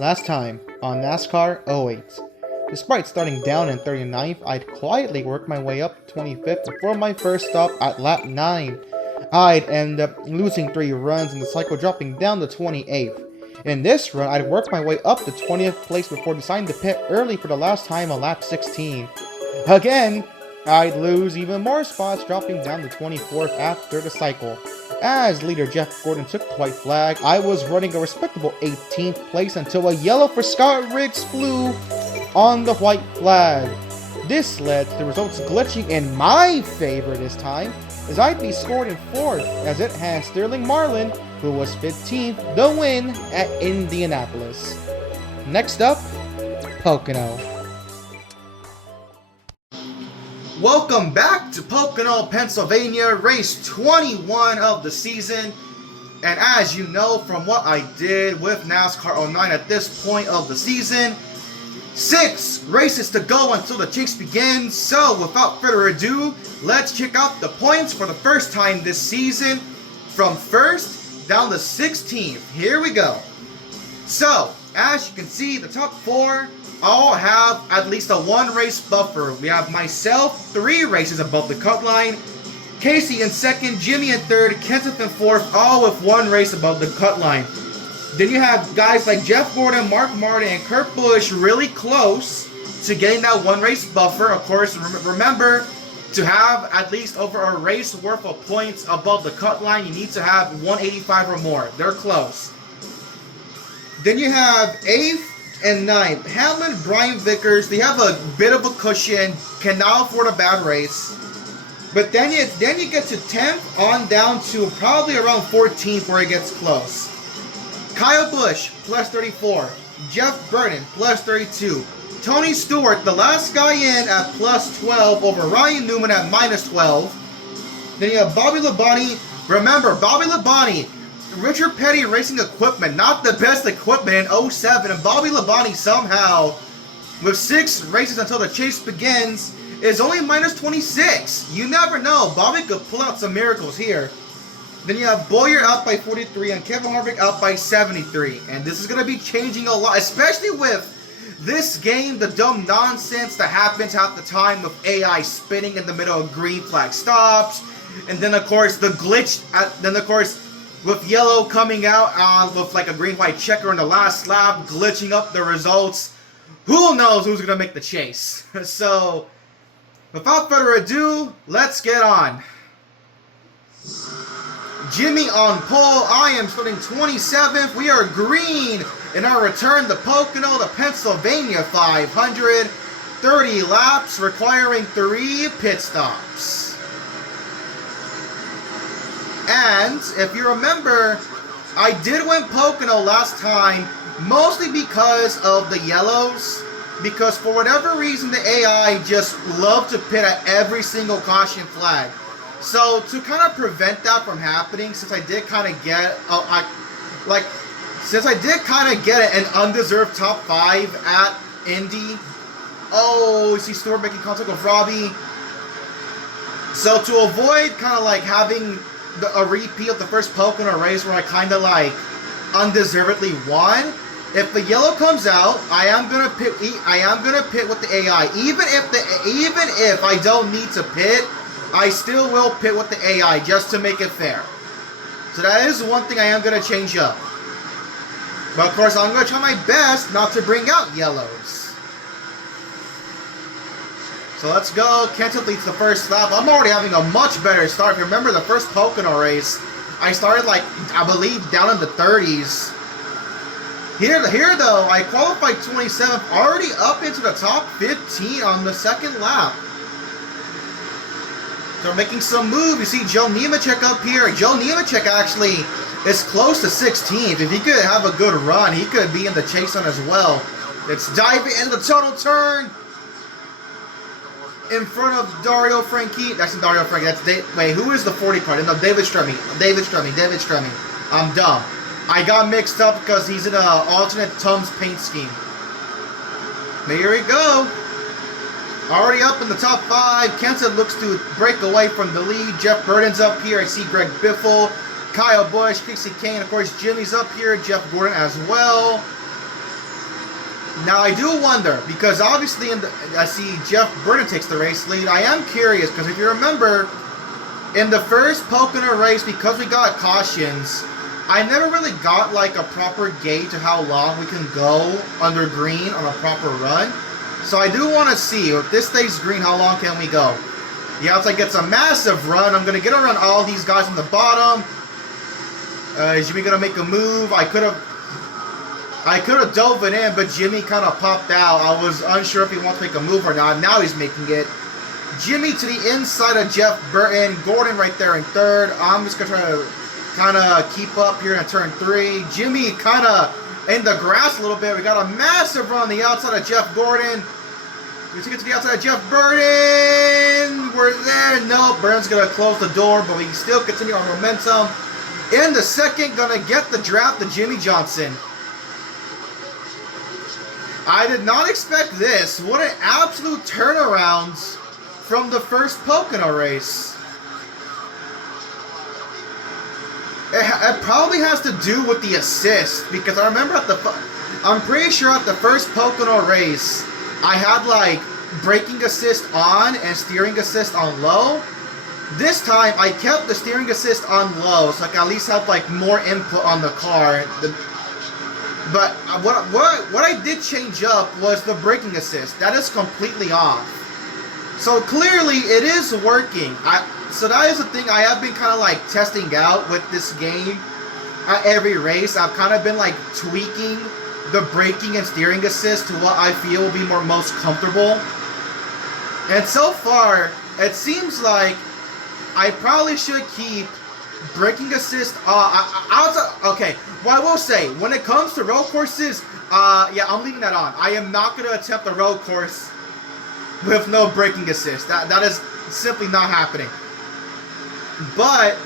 Last time on NASCAR '08. Despite starting down in 39th, I'd quietly work my way up to 25th before my first stop at lap 9. I'd end up losing 3 runs in the cycle, dropping down to 28th. In this run, I'd work my way up to 20th place before deciding to pit early for the last time on lap 16. Again, I'd lose even more spots, dropping down to 24th after the cycle. As leader Jeff Gordon took the white flag, I was running a respectable 18th place until a yellow for Scott Riggs flew on the white flag. This led to the results glitching in my favor this time, as I'd be scored in 4th as it had Sterling Marlin, who was 15th, the win at Indianapolis. Next up, Pocono. Welcome back to Pocono, Pennsylvania, race 21 of the season. And as you know from what I did with NASCAR 09 at this point of the season, 6 races to go until the chase begins. So without further ado, let's check out the points for the first time this season from 1st down to 16th. Here we go. So, as you can see, the top 4 all have at least a 1 race buffer. We have myself 3 races above the cut line, Casey in 2nd, Jimmy in 3rd, Kenseth in 4th, all with 1 race above the cut line. Then you have guys like Jeff Gordon, Mark Martin, and Kurt Busch really close to getting that 1 race buffer. Of course, remember, to have at least over a race worth of points above the cut line, you need to have 185 or more. They're close. Then you have 8th and 9th, Hamlin, Brian Vickers. They have a bit of a cushion, cannot afford a bad race. But then you get to 10th on down to probably around 14th where it gets close. Kyle Busch, plus 34. Jeff Burton, plus 32. Tony Stewart, the last guy in, at plus 12 over Ryan Newman at minus 12. Then you have Bobby Labonte. Remember, Bobby Labonte, Richard Petty Racing Equipment, not the best equipment in 07. And Bobby Labonte somehow, with 6 races until the chase begins, is only minus 26. You never know. Bobby could pull out some miracles here. Then you have Boyer out by 43 and Kevin Harvick out by 73. And this is going to be changing a lot, especially with this game, the dumb nonsense that happens half the time with AI spinning in the middle of green flag stops. And then, of course, the glitch, with yellow coming out with like a green-white checker in the last lap, glitching up the results. Who knows who's going to make the chase? So, without further ado, let's get on. Jimmy on pole. I am starting 27th. We are green in our return to Pocono, the Pennsylvania 500. 30 laps, requiring 3 pit stops. And if you remember, I did win Pocono last time, mostly because of the yellows. Because for whatever reason, the AI just love to pit at every single caution flag. So to kind of prevent that from happening, since I did kind of get, an undeserved top 5 at Indy. Oh, you see Stewart making contact with Robbie. So to avoid kind of like having a repeat of the first Pocono race where I kind of like undeservedly won, if the yellow comes out, I am gonna pit with the AI. Even if I don't need to pit, I still will pit with the AI just to make it fair. So that is one thing I am going to change up. But of course, I'm going to try my best not to bring out yellows. So let's go. Kenseth leads the first lap. I'm already having a much better start. If you remember the first Pocono race, I started like, I believe, down in the 30s. Here though, I qualified 27th, already up into the top 15 on the second lap. They're making some moves. You see Joe Nemechek up here. Joe Nemechek actually is close to 16th. If he could have a good run, he could be in the chase on as well. Let's dive into the total turn. In front of Dario Franchitti. That's not Dario Franchitti. Wait, who is the 40 card? No, David Stremme. David Stremme. I'm dumb. I got mixed up because he's in an alternate Tums paint scheme. But here we go. Already up in the top 5. Kenseth looks to break away from the lead. Jeff Burton's up here. I see Greg Biffle, Kyle Busch, Casey Kane. Of course, Jimmy's up here. Jeff Gordon as well. Now I do wonder, because obviously I see Jeff Burton takes the race lead. I am curious, because if you remember, in the first Pocono race, because we got cautions, I never really got like a proper gauge of how long we can go under green on a proper run. So I do want to see, if this stays green, how long can we go? The outside gets a massive run. I'm going to get around all these guys on the bottom. Is Jimmy going to make a move? I could have dove it in, but Jimmy kind of popped out. I was unsure if he wants to make a move or not. Now he's making it. Jimmy to the inside of Jeff Burton. Gordon right there in third. I'm just going to try to kind of keep up here in turn 3. Jimmy kind of in the grass a little bit. We got a massive run on the outside of Jeff Gordon. We take it to the outside of Jeff Burton. We're there. Nope. Burton's going to close the door, but we can still continue our momentum. In the second, going to get the draft to Jimmy Johnson. I did not expect this. What an absolute turnaround from the first Pocono race. It probably has to do with the assist, because I remember I'm pretty sure at the first Pocono race, I had like braking assist on and steering assist on low. This time I kept the steering assist on low, so I can at least have like more input on the car. But what I did change up was the braking assist. That is completely off. So clearly it is working. So that is the thing I have been kind of like testing out with this game at every race. I've kind of been like tweaking the braking and steering assist to what I feel will be most comfortable. And so far, it seems like I probably should keep braking assist. Okay, well, I will say, when it comes to road courses, yeah, I'm leaving that on. I am not going to attempt a road course with no braking assist. That is simply not happening. But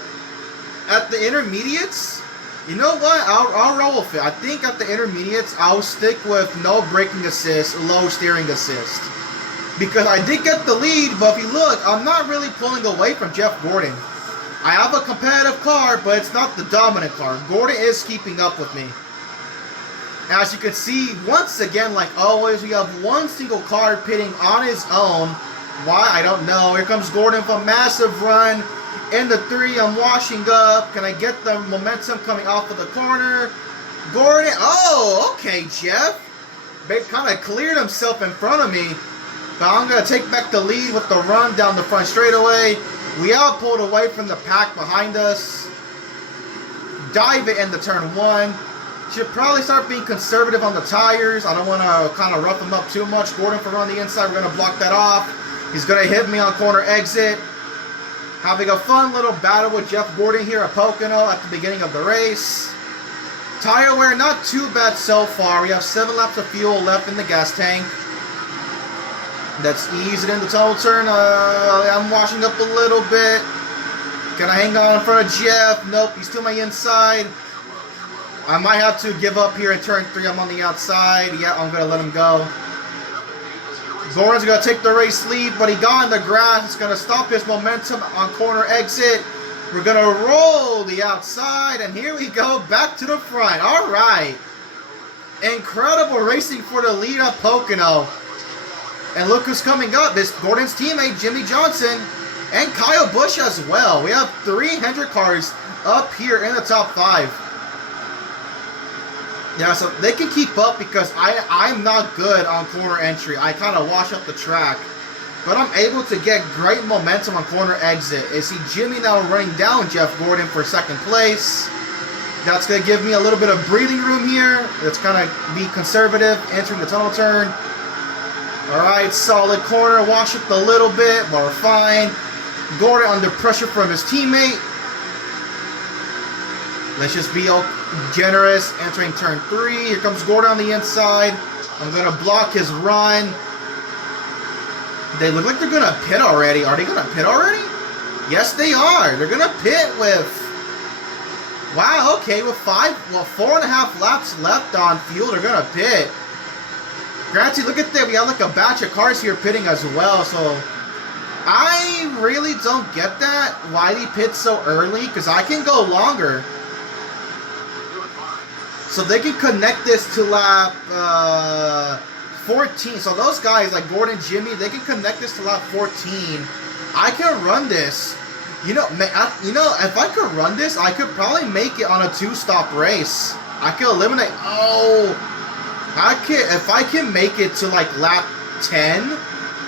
at the intermediates, you know what? I'll roll with it. I think at the intermediates, I'll stick with no braking assist, low steering assist. Because I did get the lead, but if you look, I'm not really pulling away from Jeff Gordon. I have a competitive car, but it's not the dominant car. Gordon is keeping up with me. As you can see, once again, like always, we have one single car pitting on his own. Why? I don't know. Here comes Gordon with a massive run. In the 3, I'm washing up. Can I get the momentum coming off of the corner? Gordon. Oh, okay, Jeff. They kind of cleared himself in front of me. But I'm going to take back the lead with the run down the front straightaway. We all pulled away from the pack behind us. Dive it into turn 1. Should probably start being conservative on the tires. I don't want to kind of rough him up too much. Gordon from on the inside. We're going to block that off. He's going to hit me on corner exit. Having a fun little battle with Jeff Gordon here at Pocono at the beginning of the race. Tire wear not too bad so far. We have 7 laps of fuel left in the gas tank. Let's ease it in the tunnel turn. I'm washing up a little bit. Can I hang on in front of Jeff? Nope, he's to my inside. I might have to give up here in turn 3. I'm on the outside. Yeah, I'm going to let him go. Gordon's going to take the race lead, but he got in the grass. It's going to stop his momentum on corner exit. We're going to roll the outside, and here we go, back to the front. All right. Incredible racing for the lead at Pocono. And look who's coming up. This Gordon's teammate, Jimmy Johnson, and Kyle Busch as well. We have 3 Hendrick cars up here in the top 5. Yeah, so they can keep up because I'm not good on corner entry. I kind of wash up the track. But I'm able to get great momentum on corner exit. You see Jimmy now running down Jeff Gordon for 2nd place. That's going to give me a little bit of breathing room here. Let's kind of be conservative entering the tunnel turn. Alright, solid corner. Wash up a little bit, but we're fine. Gordon under pressure from his teammate. Let's just be generous. Entering turn 3. Here comes Gordon on the inside. I'm going to block his run. They look like they're going to pit already. Are they going to pit already? Yes, they are. They're going to pit with... Wow, okay. With 4.5 laps left on fuel, they're going to pit. Granted, look at that. We have like a batch of cars here pitting as well. So, I really don't get that. Why they pit so early. Because I can go longer. So they can connect this to lap 14. So those guys like Gordon, Jimmy, they can connect this to lap 14. I can run this. You know, if I could run this, I could probably make it on a 2-stop race. I could eliminate. Oh, if I can make it to like lap 10,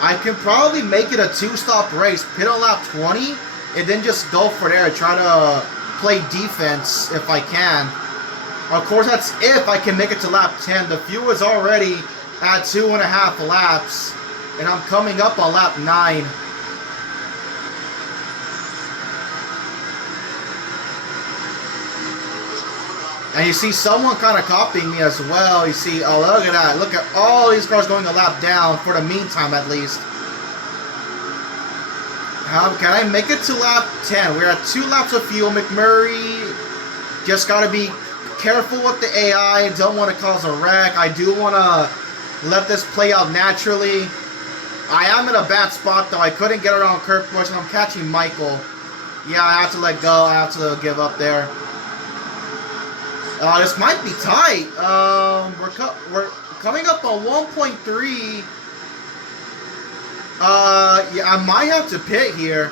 I can probably make it a 2-stop race. Pit on lap 20, and then just go for there. Try to play defense if I can. Of course, that's if I can make it to lap 10. The fuel is already at 2.5 laps, and I'm coming up on lap 9. And you see someone kind of copying me as well. You see, oh, look at that. Look at all these cars going a lap down, for the meantime at least. How can I make it to lap 10? We're at 2 laps of fuel. McMurray, just got to be careful with the AI. Don't want to cause a wreck. I do want to let this play out naturally. I am in a bad spot, though. I couldn't get around Kurt Busch, and I'm catching Michael. Yeah, I have to let go. I have to give up there. This might be tight. We're coming up on 1.3. Yeah, I might have to pit here.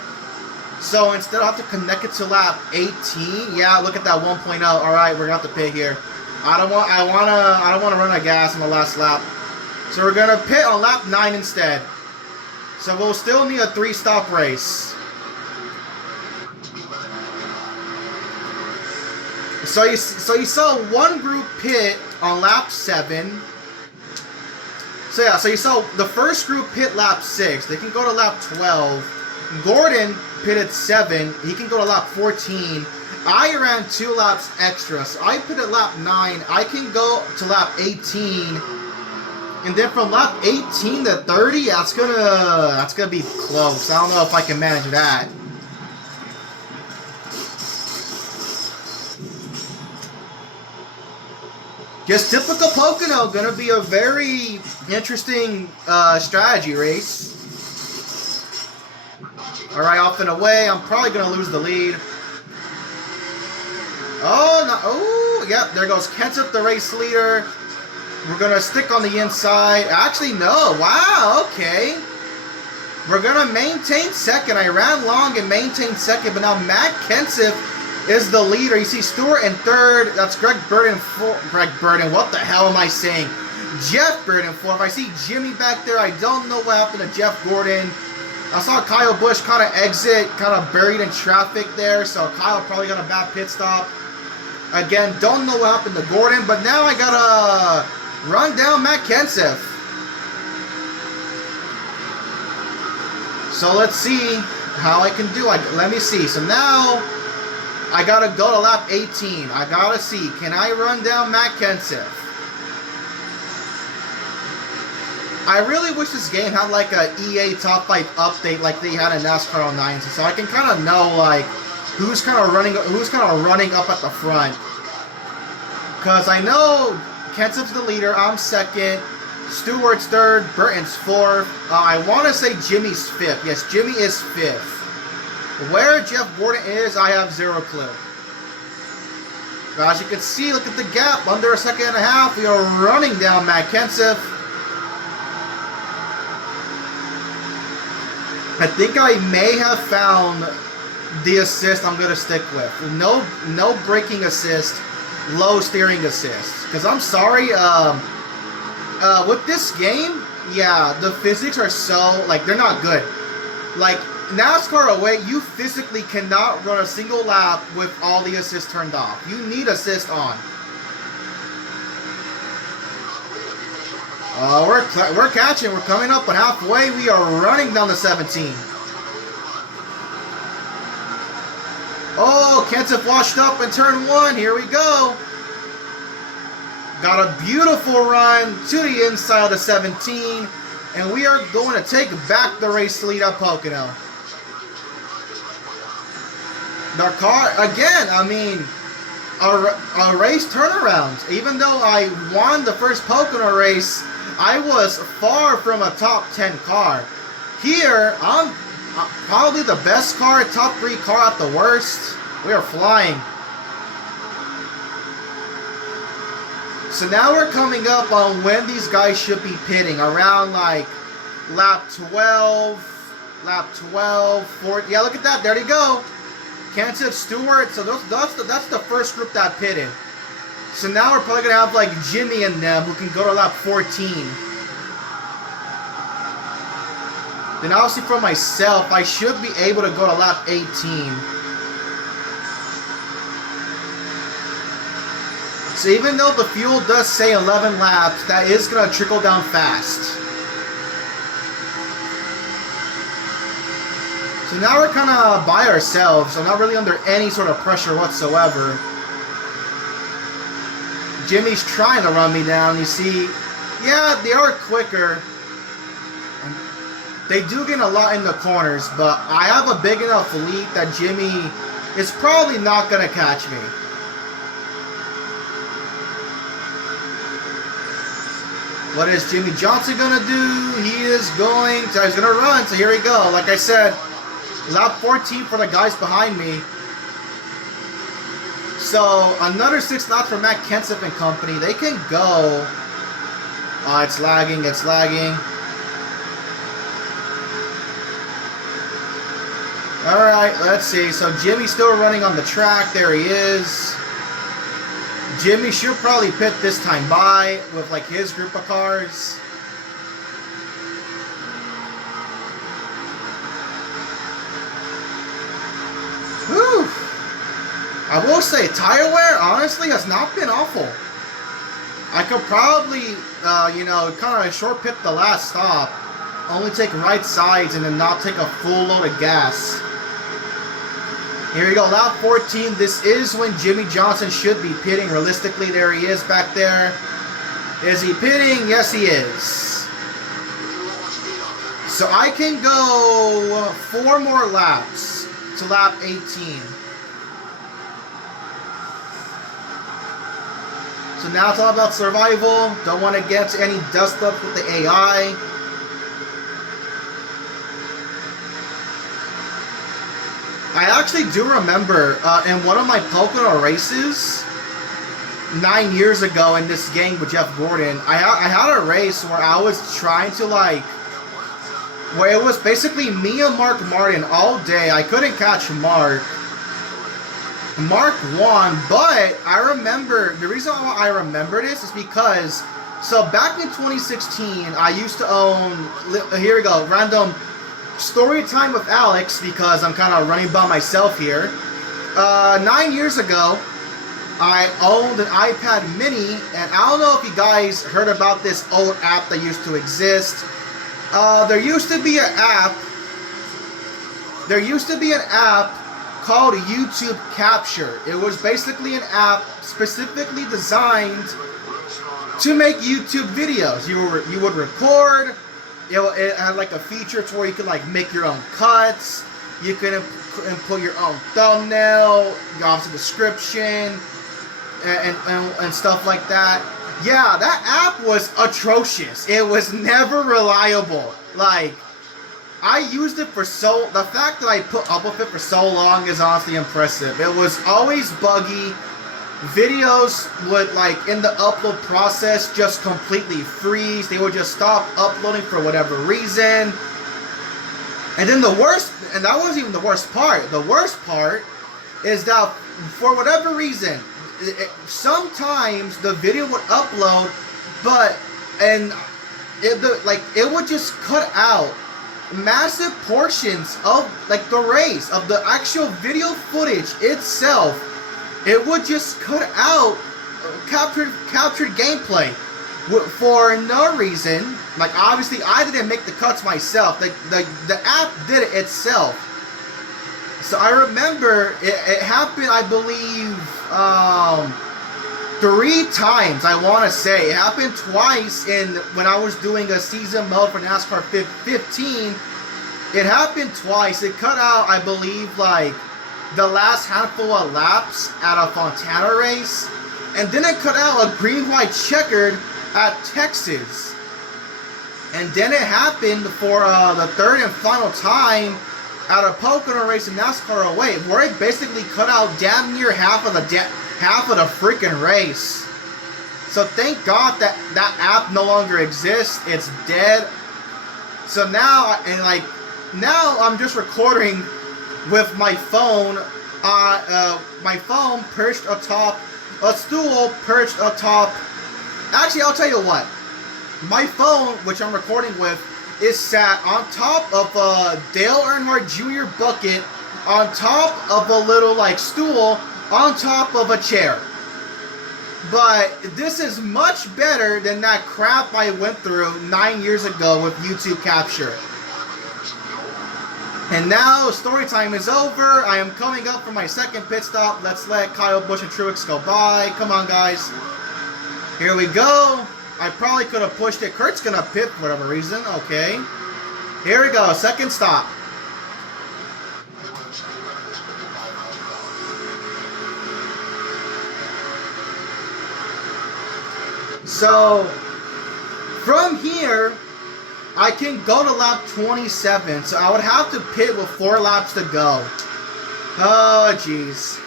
So instead I have to connect it to lap 18. Yeah, look at that 1.0. All right, we're gonna have to pit here. I don't want to run out of gas on the last lap. So we're gonna pit on lap 9 instead. So we'll still need a 3-stop race. So you saw one group pit on lap 7. So yeah, so you saw the first group pit lap 6. They can go to lap 12. Gordon pitted 7. He can go to lap 14. I ran 2 laps extra, so I pitted lap 9. I can go to lap 18. And then from lap 18 to 30, that's gonna be close. I don't know if I can manage that. Just typical Pocono, gonna be a very interesting strategy race. Alright, off and away. I'm probably gonna lose the lead. Oh, no. Oh, yep, there goes Kenseth, the race leader. We're gonna stick on the inside. Actually, no. Wow, okay. We're gonna maintain second. I ran long and maintained second, but now Matt Kenseth is the leader. You see Stewart in third. That's Greg Burden. What the hell am I saying? Jeff Burden fourth. I see Jimmy back there. I don't know what happened to Jeff Gordon. I saw Kyle Busch kind of exit, kind of buried in traffic there. So Kyle probably got a bad pit stop. Again, don't know what happened to Gordon. But now I gotta run down Matt Kenseth. So let's see how I can do. Let me see. So now I gotta go to lap 18. I gotta see, can I run down Matt Kenseth? I really wish this game had like a EA Top 5 update like they had in NASCAR 09, so I can kind of know like who's kind of running up at the front. Cause I know Kenseth's the leader. I'm second. Stewart's third. Burton's fourth. I want to say Jimmy's fifth. Yes, Jimmy is fifth. Where Jeff Gordon is, I have 0 clue. As you can see, look at the gap. Under a second and a half, we are running down Matt Kenseth. I think I may have found the assist I'm going to stick with. No braking assist, low steering assist. Because I'm sorry, with this game, yeah, the physics are so, like, they're not good. Like, NASCAR away, you physically cannot run a single lap with all the assists turned off. You need assist on. We're catching. We're coming up on halfway. We are running down the 17. Oh, Kenseth washed up in turn 1. Here we go. Got a beautiful run to the inside of the 17. And we are going to take back the race lead at Pocono. The car, again, I mean, a race turnaround. Even though I won the first Pocono race, I was far from a top 10 car. Here, I'm probably the best car, top 3 car at the worst. We are flying. So now we're coming up on when these guys should be pitting. Around like lap 12, 14. Yeah, look at that. There they go. Kenseth, Stewart. So that's the first group that pitted. So now we're probably going to have like Jimmy and them who can go to lap 14. Then obviously for myself, I should be able to go to lap 18. So even though the fuel does say 11 laps, that is going to trickle down fast. So now we're kind of by ourselves. I'm not really under any sort of pressure whatsoever. Jimmy's trying to run me down. You see, yeah, they are quicker. They do get a lot in the corners, but I have a big enough lead that Jimmy is probably not going to catch me. What is Jimmy Johnson going to do? He's going to run, so here we go. Like I said, lap 14 for the guys behind me. So, another 6 laps for Matt Kenseth and company. They can go. It's lagging, it's lagging. Alright, let's see. So, Jimmy's still running on the track. There he is. Jimmy should probably pit this time by with like his group of cars. Whew. I will say, tire wear, honestly, has not been awful. I could probably, kind of short pit the last stop. Only take right sides and then not take a full load of gas. Here we go, lap 14. This is when Jimmy Johnson should be pitting. Realistically, there he is back there. Is he pitting? Yes, he is. So I can go 4 more laps to lap 18. So now it's all about survival. Don't want to get any dust up with the AI. I actually do remember in one of my Pocono races 9 years ago in this game with Jeff Gordon, I had a race where I was trying to where it was basically me and Mark Martin all day. I couldn't catch Mark. Mark won, but I remember, the reason why I remember this is because, so back in 2016, I used to own, here we go, random story time with Alex, because I'm kind of running by myself here. 9 years ago, I owned an iPad mini, and I don't know if you guys heard about this old app that used to exist. There used to be an app called YouTube Capture. It was basically an app specifically designed to make YouTube videos. You would record. It had like a feature to where you could like make your own cuts. You could input your own thumbnail, obviously description, and stuff like that. Yeah, that app was atrocious. It was never reliable. Like, I used it for the fact that I put up with it for so long is honestly impressive. It was always buggy. Videos would, in the upload process, just completely freeze. They would just stop uploading for whatever reason. And then that wasn't even the worst part. The worst part is that for whatever reason, sometimes the video would upload, it would just cut out massive portions of the race, of the actual video footage itself. It would just cut out captured gameplay for no reason. Obviously I didn't make the cuts myself. The app did it itself. So I remember it happened, I believe, 3 times, I want to say. It happened twice when I was doing a season mode for NASCAR 15. It happened twice. It cut out, I believe, the last handful of laps at a Fontana race. And then it cut out a green-white checkered at Texas. And then it happened for the 3rd and final time at a Pocono race in NASCAR away, where it basically cut out damn near half of the freaking race. So thank God that that app no longer exists. It's dead. So now, now I'm just recording with my phone. My phone perched atop a stool, perched atop. Actually, I'll tell you what. My phone, which I'm recording with, is sat on top of a Dale Earnhardt Jr. bucket, on top of a little stool, on top of a chair. But this is much better than that crap I went through 9 years ago with YouTube Capture. And now story time is over. I am coming up for my second pit stop. Let's let Kyle Busch and Truex go by. Come on, guys. Here we go. I probably could have pushed it. Kurt's going to pit for whatever reason. Okay. Here we go. Second stop. So, from here, I can go to lap 27. So I would have to pit with 4 laps to go. Oh, jeez.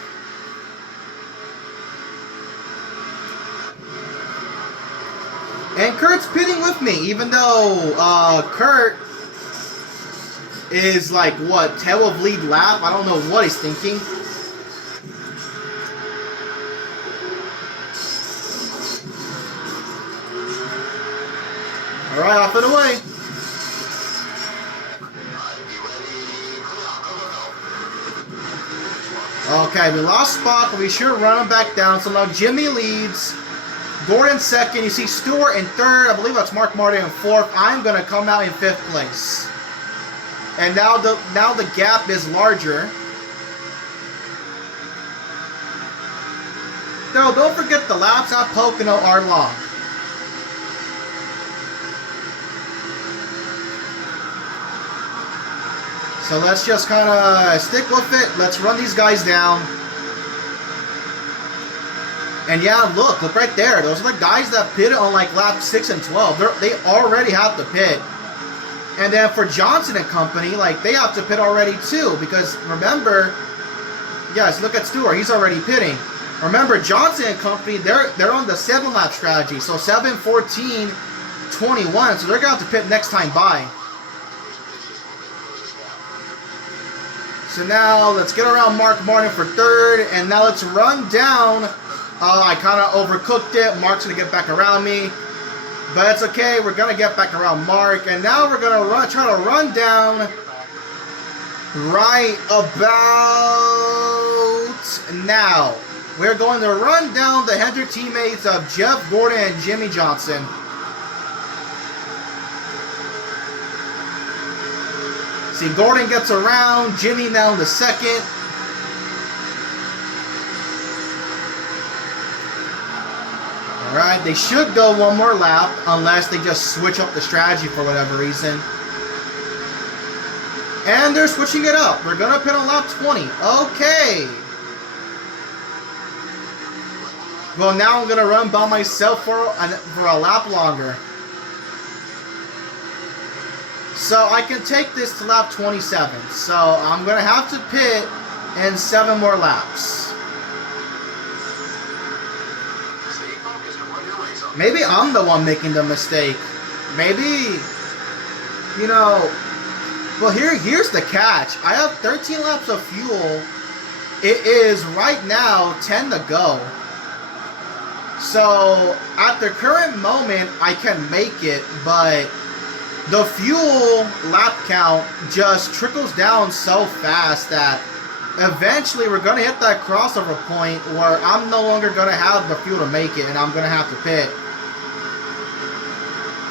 And Kurt's pitting with me, even though Kurt is what, tail of lead lap? I don't know what he's thinking. Alright, off and away. Okay, we lost spot, but we sure run him back down. So now Jimmy leads. Gordon second. You see Stewart in third. I believe that's Mark Martin in fourth. I'm going to come out in 5th place. And now the gap is larger. No, don't forget the laps at Pocono are long. So let's just kind of stick with it. Let's run these guys down. And yeah, look right there. Those are the guys that pitted on lap 6 and 12. They already have to pit. And then for Johnson and company, they have to pit already too. Because remember, yes, look at Stewart. He's already pitting. Remember, Johnson and company, they're on the 7-lap strategy. So 7, 14, 21. So they're going to have to pit next time by. So now let's get around Mark Martin for third. And now let's run down. I kind of overcooked it. Mark's going to get back around me. But it's okay. We're going to get back around Mark. And now we're going to try to run down right about now. We're going to run down the Hendrick teammates of Jeff Gordon and Jimmy Johnson. See, Gordon gets around. Jimmy now in the second. Alright, they should go one more lap unless they just switch up the strategy for whatever reason. And they're switching it up. We're going to pit on lap 20. Okay. Well, now I'm going to run by myself for a lap longer. So I can take this to lap 27. So I'm going to have to pit in 7 more laps. Maybe I'm the one making the mistake. Maybe, well, here's the catch. I have 13 laps of fuel. It is right now 10 to go. So at the current moment, I can make it, but the fuel lap count just trickles down so fast that eventually we're going to hit that crossover point where I'm no longer going to have the fuel to make it and I'm going to have to pit.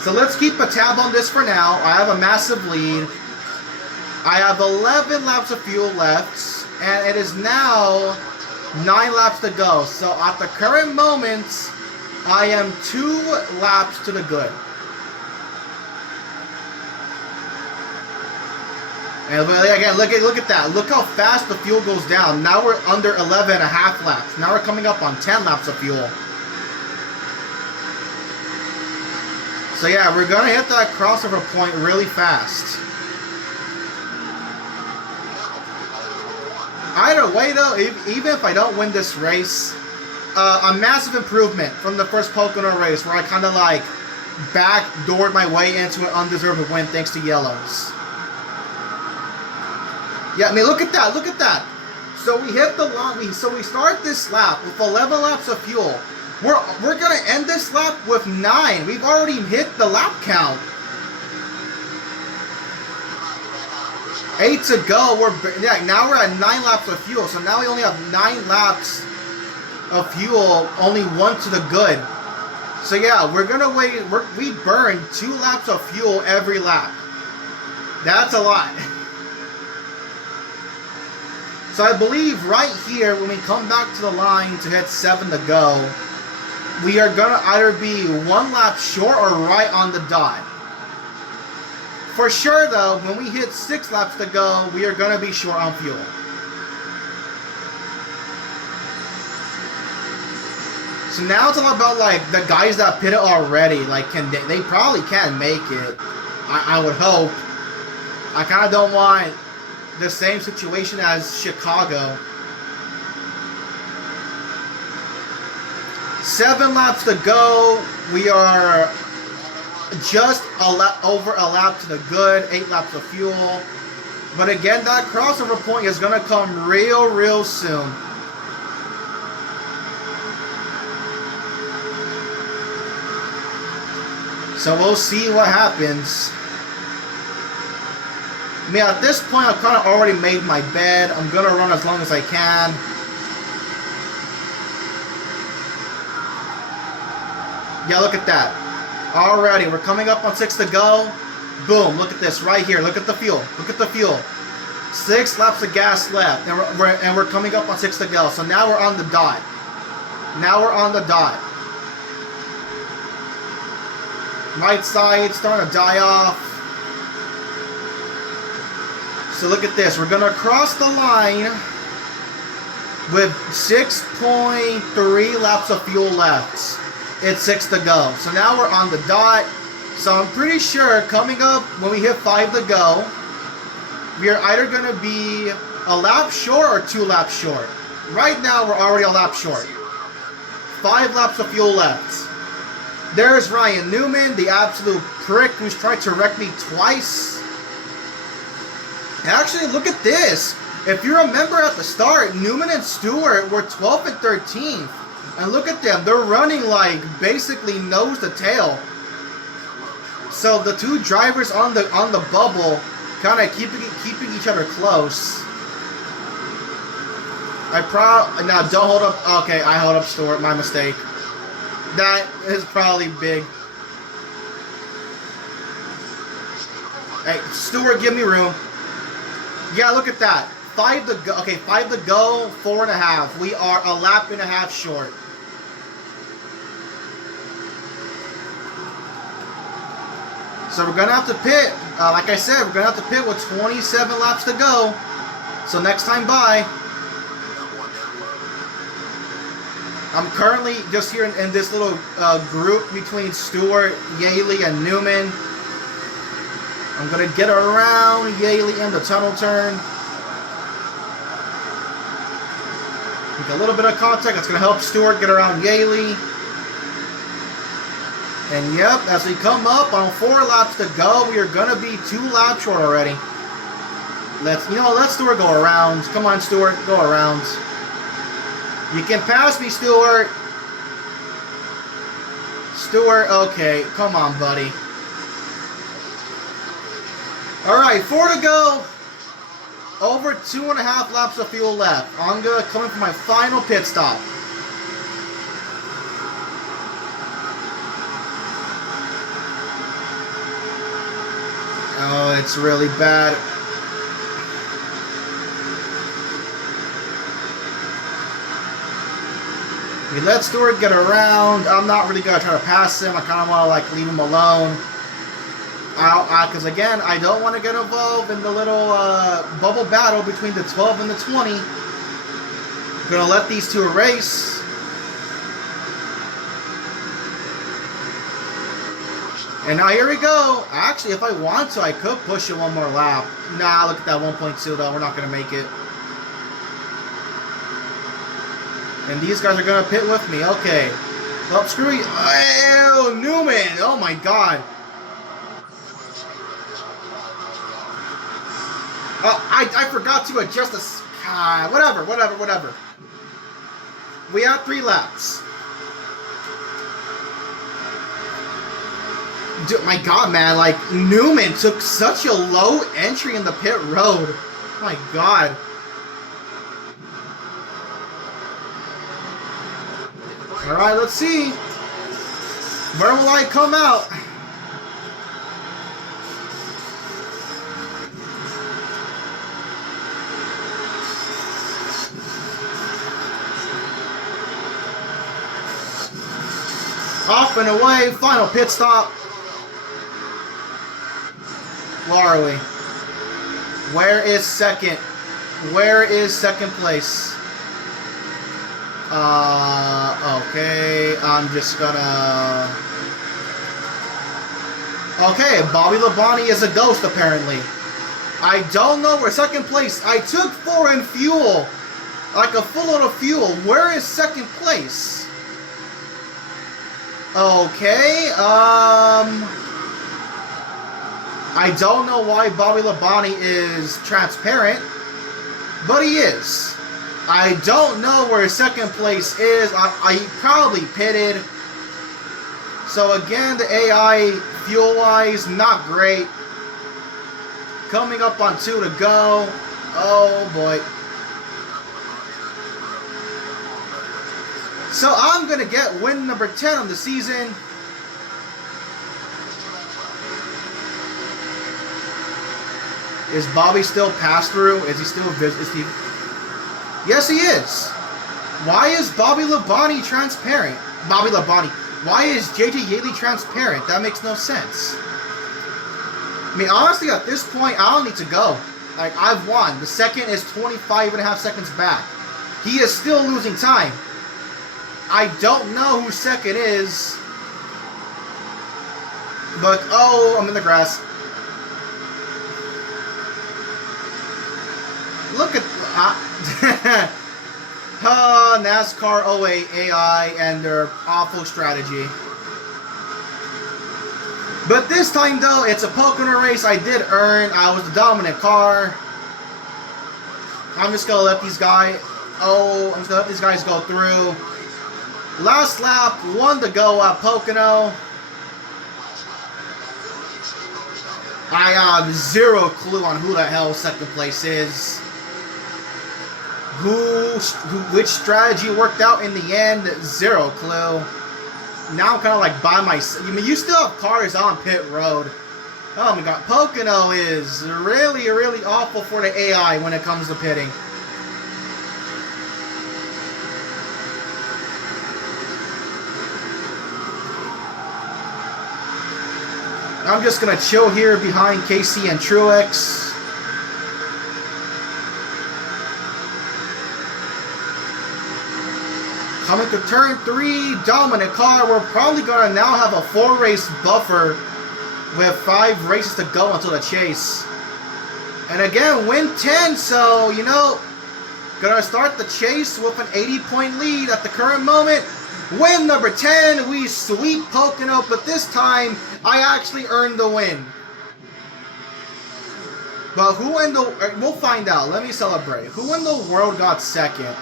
So let's keep a tab on this for now. I have a massive lead. I have 11 laps of fuel left and it is now 9 laps to go. So at the current moment, I am 2 laps to the good. And again, look at that. Look how fast the fuel goes down. Now we're under 11 and a half laps. Now we're coming up on 10 laps of fuel. So yeah, we're going to hit that crossover point really fast. Either way though, even if I don't win this race, a massive improvement from the first Pocono race where I kind of like backdoored my way into an undeserved win thanks to yellows. Yeah, I mean, look at that, look at that. So we hit the line, so we start this lap with 11 laps of fuel. We're gonna end this lap with 9. We've already hit the lap count. 8 to go. Now we're at 9 laps of fuel. So now we only have 9 laps of fuel, only 1 to the good. So yeah, we're gonna wait. We burn 2 laps of fuel every lap. That's a lot. So I believe right here, when we come back to the line to hit 7 to go, we are gonna either be 1 lap short or right on the dot. For sure though, when we hit 6 laps to go, we are gonna be short on fuel. So now it's all about like the guys that pitted already. Like, they probably can make it. I would hope. I kind of don't want the same situation as Chicago. 7 laps to go. We are just over a lap to the good. 8 laps of fuel. But again, that crossover point is going to come real soon. So we'll see what happens. I mean, at this point, I've kind of already made my bed. I'm going to run as long as I can. Yeah, look at that. Alrighty, we're coming up on 6 to go. Boom, look at this right here. Look at the fuel. Look at the fuel. 6 laps of gas left. And we're coming up on 6 to go. So now we're on the dot. Now we're on the dot. Right side starting to die off. So look at this. We're going to cross the line with 6.3 laps of fuel left. It's 6 to go. So now we're on the dot. So I'm pretty sure coming up when we hit 5 to go, we are either going to be a lap short or 2 laps short. Right now we're already a lap short. 5 laps of fuel left. There's Ryan Newman, the absolute prick who's tried to wreck me twice. Actually, look at this. If you remember at the start, Newman and Stewart were 12th and 13th. And look at them. They're running like basically nose to tail. So the 2 drivers on the bubble kind of keeping each other close. Now don't hold up. Okay, I hold up Stewart. My mistake. That is probably big. Hey, Stewart, give me room. Yeah, look at that. 5 to go. Okay, 5 to go, 4.5. We are a lap and a half short. So we're going to have to pit. Like I said, we're going to have to pit with 27 laps to go. So next time by. I'm currently just here in this little group between Stewart, Yaley, and Newman. I'm going to get around Yaley in the tunnel turn. With a little bit of contact, that's going to help Stewart get around Yaley. And yep, as we come up on 4 laps to go, we are going to be 2 laps short already. Let Stewart go around. Come on, Stewart, go around. You can pass me, Stewart. Stewart, okay. Come on, buddy. Alright, 4 to go. Over 2.5 laps of fuel left. I'm going to come in for my final pit stop. Oh, it's really bad. We let Stewart get around. I'm not really going to try to pass him. I kind of want to like leave him alone. Because again, I don't want to get involved in the little bubble battle between the 12 and the 20. I'm going to let these 2 race. And now here we go. Actually, if I want to, I could push it 1 more lap. Nah, look at that 1.2 though. We're not going to make it. And these guys are going to pit with me. Okay. Well, screw you. Oh, Newman. Oh, my God. Oh, I forgot to adjust the... whatever. We have 3 laps. Dude, my God, man. Like, Newman took such a low entry in the pit road. Oh, my God. Alright, let's see. Where will I come out? Off and away, final pit stop. Where are we? Where is second? Where is second place? Okay, I'm just gonna... Okay, Bobby Labonte is a ghost, apparently. I don't know where second place... I took 4 in fuel. Like a full load of fuel. Where is second place? Okay, I don't know why Bobby Labonte is transparent, but he is. I don't know where second place is. I probably pitted. So again, the AI fuel-wise, not great. Coming up on 2 to go. Oh boy. So I'm going to get win number 10 of the season. Is Bobby still pass-through? Is he still... Is he... Yes, he is. Why is Bobby Labonte transparent? Bobby Labonte. Why is JJ Yaley transparent? That makes no sense. I mean, honestly, at this point, I don't need to go. Like, I've won. The second is 25.5 seconds back. He is still losing time. I don't know who second is. But, oh, I'm in the grass. Look at... NASCAR 08 AI and their awful strategy. But this time, though, it's a Pocono race. I did earn. I was the dominant car. I'm just going to let these guys... I'm just going to let these guys go through. Last lap, 1 to go at Pocono. I have 0 clue on who the hell second place is. Which strategy worked out in the end? 0 clue. Now I'm kind of like by myself. I mean, you still have cars on pit road. Oh my God, Pocono is really, really awful for the AI when it comes to pitting. I'm just going to chill here behind KC and Truex. Coming to turn 3, dominant car. We're probably going to now have a 4-race buffer with 5 races to go until the chase. And again, win 10, so, you know, going to start the chase with an 80-point lead at the current moment. Win number 10, we sweep Pocono, but this time, I actually earned the win. But who in the... We'll find out. Let me celebrate. Who in the world got second?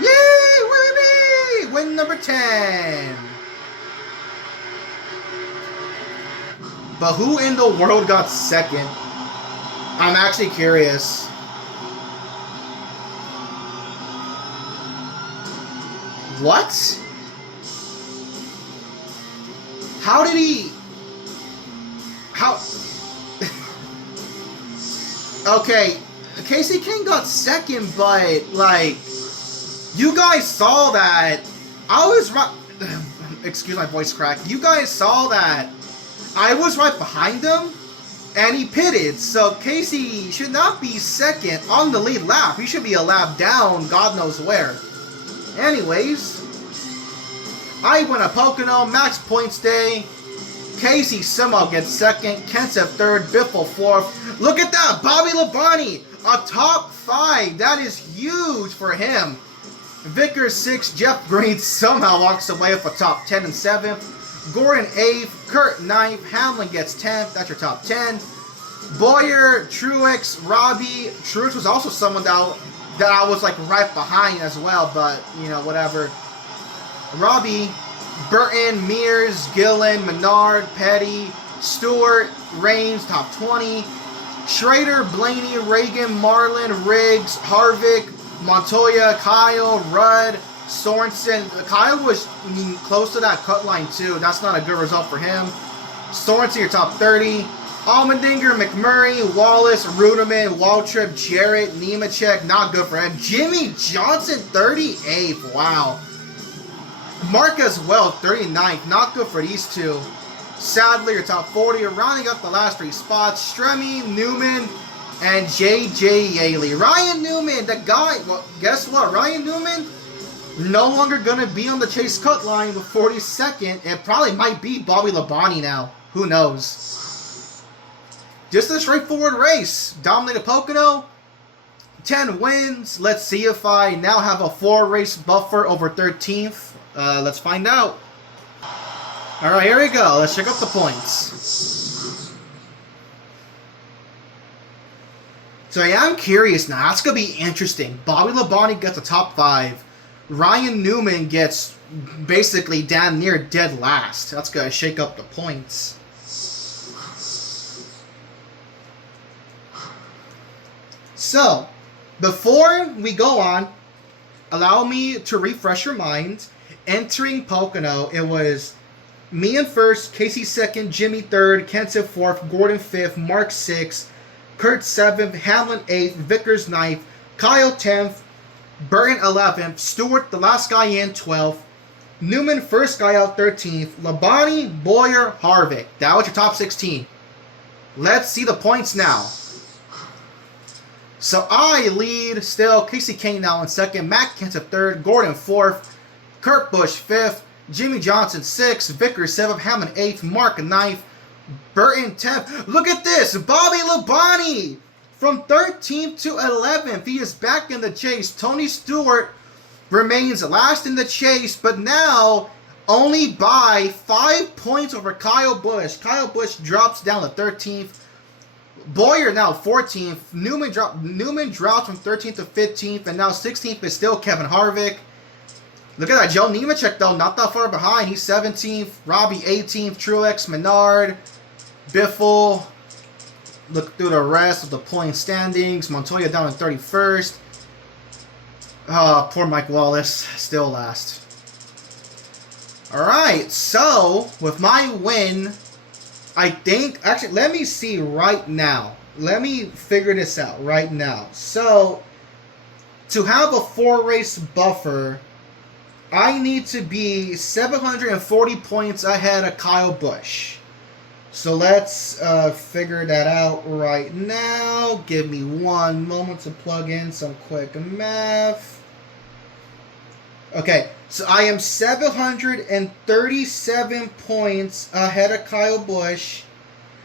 Yay, baby! Win number 10. But who in the world got second? I'm actually curious. What? How did he... How... Okay, Casey King got second, but, like... You guys saw that. I was right... Excuse my voice crack. You guys saw that. I was right behind him, and he pitted. So Casey should not be second on the lead lap. He should be a lap down, God knows where. Anyways, I win a Pocono, max points day. Casey somehow gets second, Kent's third, Biffle fourth. Look at that, Bobby Labonte, a top 5. That is huge for him. Vickers 6, Jeff Green somehow walks away with a top 10 and 7th. Gordon 8th, Kurt 9th, Hamlin gets 10th, that's your top 10. Boyer, Truex, Robbie. Truex was also someone that I was like right behind as well, but you know, whatever. Robbie, Burton, Mears, Gillen, Menard, Petty, Stewart, Raines, top 20. Schrader, Blaney, Reagan, Marlin, Riggs, Harvick, Montoya, Kyle, Rudd, Sorensen. Kyle was close to that cut line too. That's not a good result for him. Sorensen, your top 30. Allmendinger, McMurray, Wallace, Ruderman, Waltrip, Jarrett, Nemechek, not good for him. Jimmy Johnson, 38th. Wow. Marcus Wells, 39th. Not good for these two. Sadly, your top 40. Rounding up the last 3 spots, Stremme, Newman, and J.J. Yaley. Ryan Newman, the guy, well, guess what? Ryan Newman, no longer going to be on the chase cut line with 42nd. It probably might be Bobby Labonte now. Who knows? Just a straightforward race. Dominated Pocono. 10 wins. Let's see if I now have a 4-race buffer over 13th. Let's find out. Alright, here we go. Let's check out the points. So yeah, I'm curious now. That's going to be interesting. Bobby Labonte gets a top 5. Ryan Newman gets basically damn near dead last. That's going to shake up the points. So, before we go on, allow me to refresh your mind. Entering Pocono, it was me in first, Casey second, Jimmy third, Kenton fourth, Gordon fifth, Mark sixth, Kurt 7th, Hamlin 8th, Vickers 9th, Kyle 10th, Burton 11th, Stewart, the last guy in, 12th, Newman, first guy out, 13th, Labonte, Boyer, Harvick. That was your top 16. Let's see the points now. So I lead still, Casey Kane now in second, Matt Kent 3rd, Gordon 4th, Kurt Busch 5th, Jimmy Johnson 6th, Vickers 7th, Hamlin 8th, Mark 9th, Burton 10th. Look at this, Bobby Labonte from 13th to 11th. He is back in the chase. Tony Stewart remains last in the chase, but now only by 5 points over Kyle Busch. Kyle Busch drops down to 13th. Boyer now 14th. Newman drops from 13th to 15th, and now 16th is still Kevin Harvick. Look at that, Joe Nemechek though, not that far behind. He's 17th. Robbie 18th. Truex, Menard, Biffle. Look through the rest of the point standings. Montoya down in 31st. Poor Mike Wallace, still last. Alright, so with my win, I think, actually, let me see right now. Let me figure this out right now. So, to have a 4-race buffer, I need to be 740 points ahead of Kyle Busch. So let's figure that out right now. Give me one moment to plug in some quick math. Okay, so I am 737 points ahead of Kyle Busch.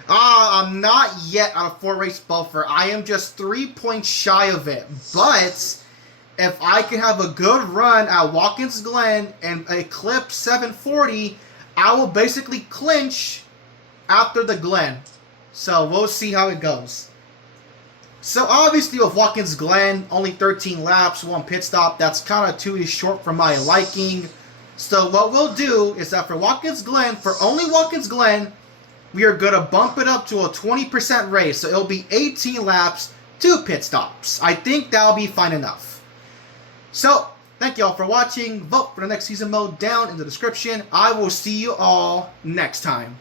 I'm not yet on a 4-race buffer. I am just 3 points shy of it. But if I can have a good run at Watkins Glen and eclipse 740, I will basically clinch after the Glen. So we'll see how it goes. So obviously with Watkins Glen, only 13 laps, 1 pit stop. That's kind of too short for my liking. So what we'll do is that for Watkins Glen, for only Watkins Glen, we are going to bump it up to a 20% race. So it'll be 18 laps, 2 pit stops. I think that'll be fine enough. So, thank you all for watching. Vote for the next season mode down in the description. I will see you all next time.